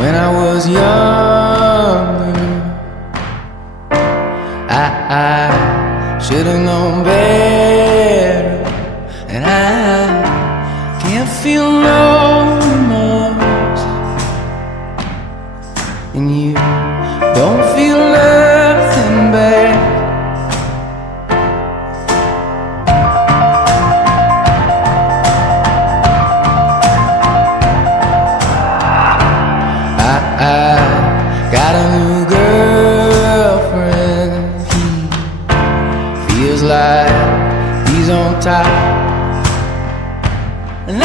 When I was younger, I should have known better, and I can't feel no remorse, and you don't feel nothing bad. I got a new girlfriend. He feels like he's on top, and I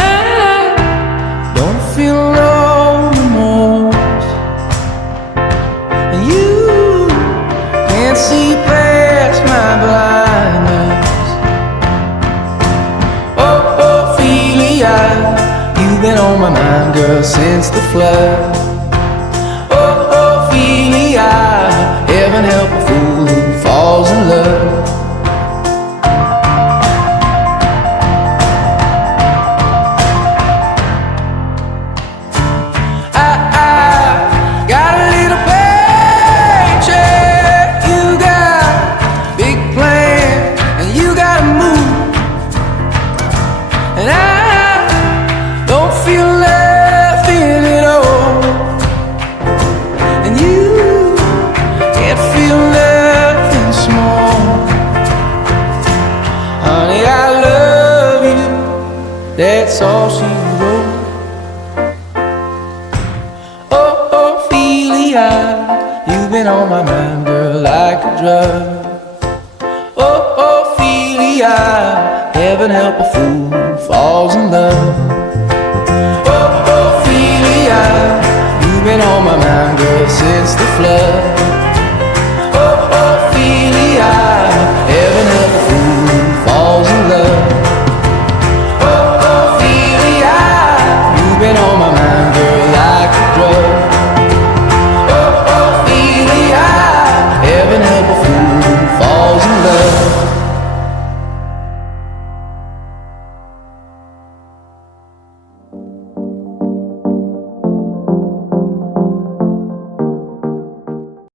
don't feel no remorse, and you can't see past my blindness. Oh, Ophelia, you've been on my mind, girl, since the flood. Heaven help a fool who falls in love. I got a little paycheck, you got big plans, and you gotta move, and I don't feel nothing at all, and you feel nothing small. Honey, I love you, that's all she wrote. Oh, Ophelia, you've been on my mind, girl, like a drug. Oh, Ophelia, heaven help a fool who falls in love. Oh, Ophelia, you've been on my mind, girl, since the flood.